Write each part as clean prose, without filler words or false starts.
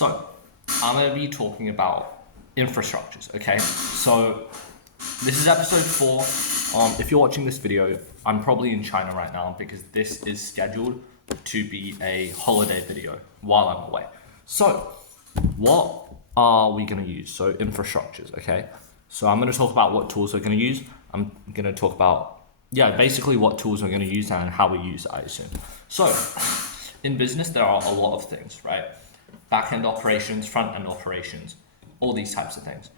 So I'm going to be talking about infrastructures, okay? So this is episode 4. If you're watching this video, I'm probably in China right now because this is scheduled to be a holiday video while I'm away. So what are we going to use? So infrastructures, okay? So I'm going to talk about what tools we're going to use. I'm going to talk about, basically what tools we're going to use and how we use it, I assume. So in business, there are a lot of things, right? Back-end operations, front-end operations, all these types of things,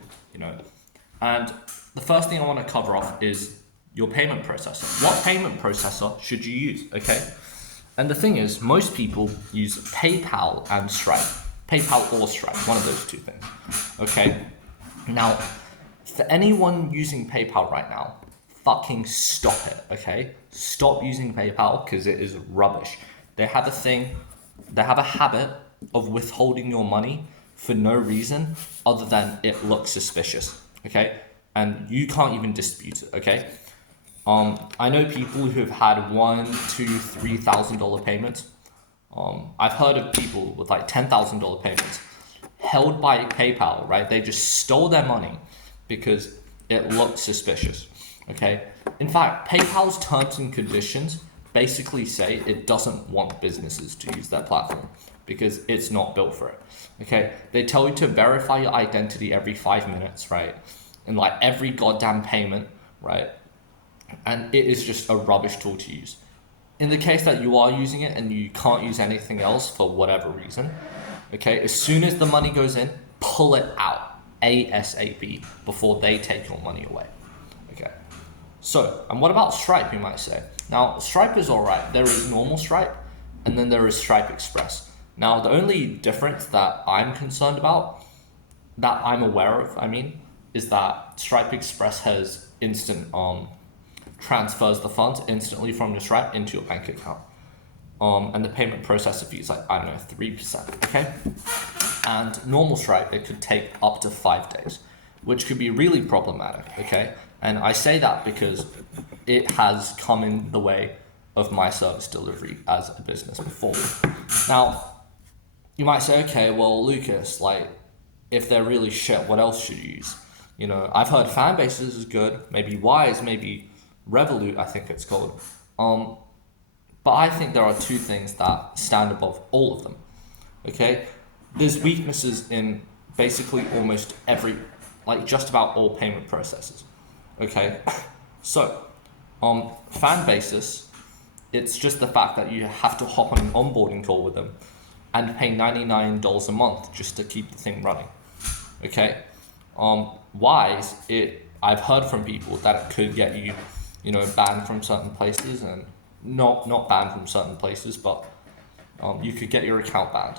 And the first thing I want to cover off is your payment processor. What payment processor should you use, okay? And the thing is, most people use PayPal and Stripe. PayPal or Stripe, one of those two things, okay? Now, for anyone using PayPal right now, fucking stop it, okay? Stop using PayPal because it is rubbish. They have a habit of withholding your money for no reason other than it looks suspicious, okay? And you can't even dispute it, okay? I know people who've had $1,000, $2,000, $3,000 payments. I've heard of people with like $10,000 payments held by PayPal, right? They just stole their money because it looked suspicious, okay? In fact, PayPal's terms and conditions basically say it doesn't want businesses to use their platform because it's not built for it, okay? They tell you to verify your identity every 5 minutes, right? And like every goddamn payment, right? And it is just a rubbish tool to use. In the case that you are using it and you can't use anything else for whatever reason, okay, as soon as the money goes in, pull it out ASAP before they take your money away, okay? So, and what about Stripe, you might say? Now, Stripe is all right. There is normal Stripe, and then there is Stripe Express. Now, the only difference that I'm concerned about, that I'm aware of, is that Stripe Express has instant transfers the funds instantly from your Stripe into your bank account. And the payment processor fee is like, 3%, okay? And normal Stripe, it could take up to 5 days, which could be really problematic, okay? And I say that because it has come in the way of my service delivery as a business before. Now, you might say, okay, well, Lucas, like, if they're really shit, what else should you use? I've heard Fanbases is good, maybe Wise, maybe Revolut, I think it's called. But I think there are two things that stand above all of them, okay? There's weaknesses in basically almost just about all payment processes, okay? So, Fanbasis, it's just the fact that you have to hop on an onboarding call with them and pay $99 a month just to keep the thing running, okay? Wise, I've heard from people that it could get you, banned from certain places, and not banned from certain places, but you could get your account banned.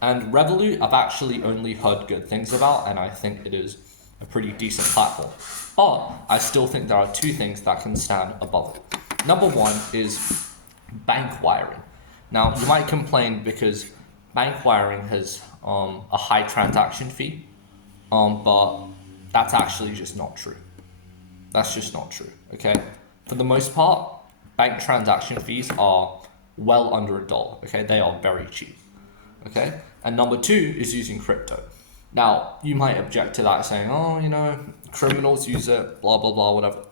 And Revolut, I've actually only heard good things about, and I think it is a pretty decent platform. But I still think there are two things that can stand above it. Number one is bank wiring. Now, you might complain because bank wiring has a high transaction fee, but that's actually just not true. That's just not true, okay? For the most part, bank transaction fees are well under $1, okay? They are very cheap, okay? And number two is using crypto. Now, you might object to that saying, criminals use it, blah, blah, blah, whatever.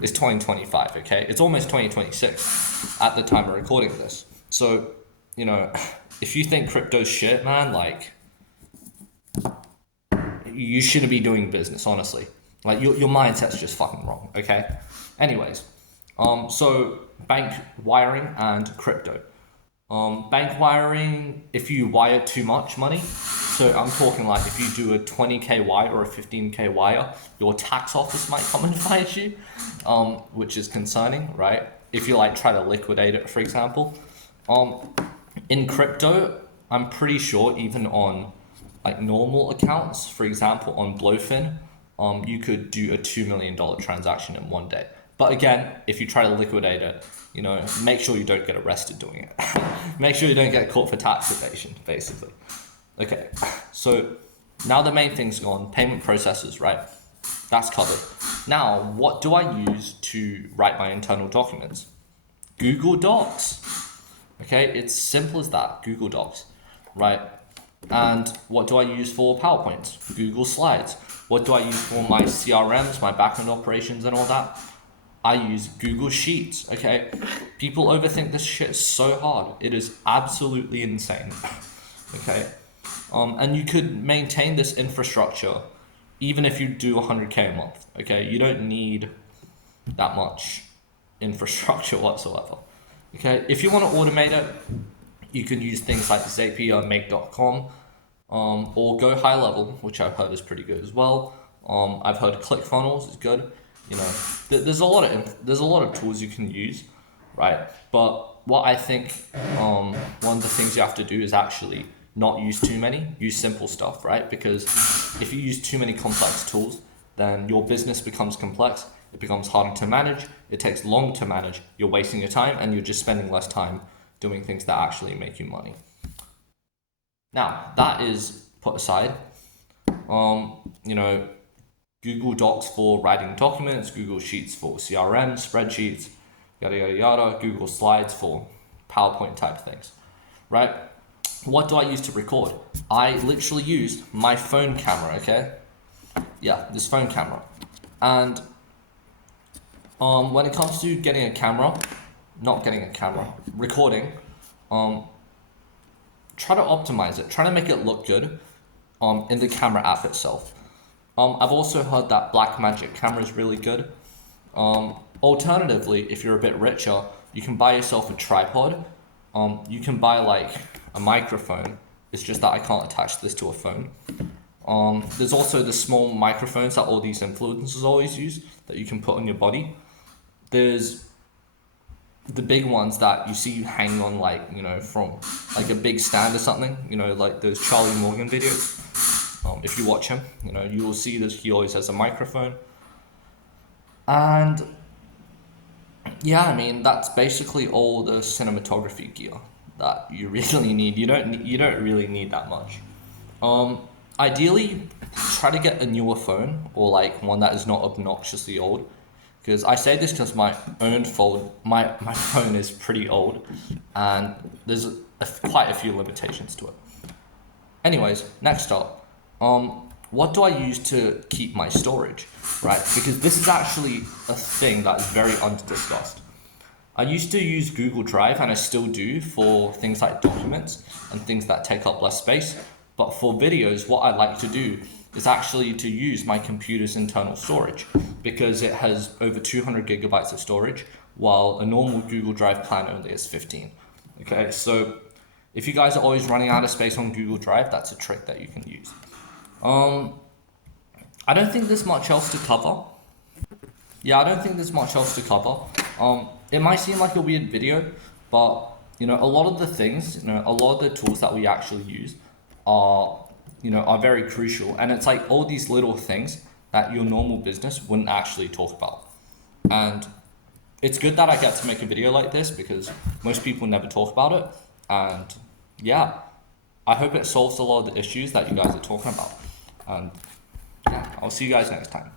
It's 2025, okay? It's almost 2026 at the time of recording this. So, if you think crypto's shit, man, like, you shouldn't be doing business, honestly. Like, your mindset's just fucking wrong, okay? Anyways, so bank wiring and crypto. Bank wiring, if you wire too much money, so I'm talking like if you do a 20K wire or a 15K wire, your tax office might come and find you, which is concerning, right? If you try to liquidate it, for example. In crypto, I'm pretty sure even on normal accounts, for example, on Blowfin, you could do a $2 million transaction in one day. But again, if you try to liquidate it, make sure you don't get arrested doing it. Make sure you don't get caught for tax evasion, basically. Okay, so now the main thing's gone, payment processors, right? That's covered. Now, what do I use to write my internal documents? Google Docs. Okay, it's simple as that, Google Docs, right? And what do I use for PowerPoints? Google Slides. What do I use for my CRMs, my backend operations and all that? I use Google Sheets, okay? People overthink this shit so hard. It is absolutely insane, okay? And you could maintain this infrastructure even if you do 100K a month, okay? You don't need that much infrastructure whatsoever, okay? If you want to automate it, you can use things like Zapier, Make.com, or go high level, which I've heard is pretty good as well. I've heard ClickFunnels is good. You know, there's a lot of tools you can use, right? But what I think one of the things you have to do is actually not use too many, use simple stuff, right? Because if you use too many complex tools, then your business becomes complex. It becomes harder to manage. It takes long to manage. You're wasting your time, and you're just spending less time doing things that actually make you money. Now, that is put aside. You know, Google Docs for writing documents, Google Sheets for CRM, spreadsheets, yada, yada, yada, Google Slides for PowerPoint type things, right? What do I use to record? I literally use my phone camera, okay? Yeah, this phone camera. And when it comes to recording, try to optimize it, try to make it look good in the camera app itself. I've also heard that Blackmagic camera is really good. Alternatively, if you're a bit richer, you can buy yourself a tripod. You can buy like a microphone. It's just that I can't attach this to a phone. There's also the small microphones that all these influencers always use that you can put on your body. There's the big ones that you see hanging on like, you know, from like a big stand or something, you know, like those Charlie Morgan videos. If you watch him, you know, you will see that he always has a microphone. And yeah, I mean, that's basically all the cinematography gear that you really need. You don't really need that much. Ideally, try to get a newer phone or like one that is not obnoxiously old. Because I say this because my phone is pretty old, and there's quite a few limitations to it. Anyways, next up, what do I use to keep my storage, right? Because this is actually a thing that is very under-discussed. I used to use Google Drive, and I still do, for things like documents and things that take up less space. But for videos, what I like to do is actually to use my computer's internal storage, because it has over 200 gigabytes of storage, while a normal Google Drive plan only has 15. Okay, so if you guys are always running out of space on Google Drive, that's a trick that you can use. I don't think there's much else to cover. Yeah, I don't think there's much else to cover. It might seem like a weird video, but you know, a lot of the things, you know, a lot of the tools that we actually use are very crucial, and it's like all these little things that your normal business wouldn't actually talk about. And it's good that I get to make a video like this, because most people never talk about it. And yeah, I hope it solves a lot of the issues that you guys are talking about. And yeah, I'll see you guys next time.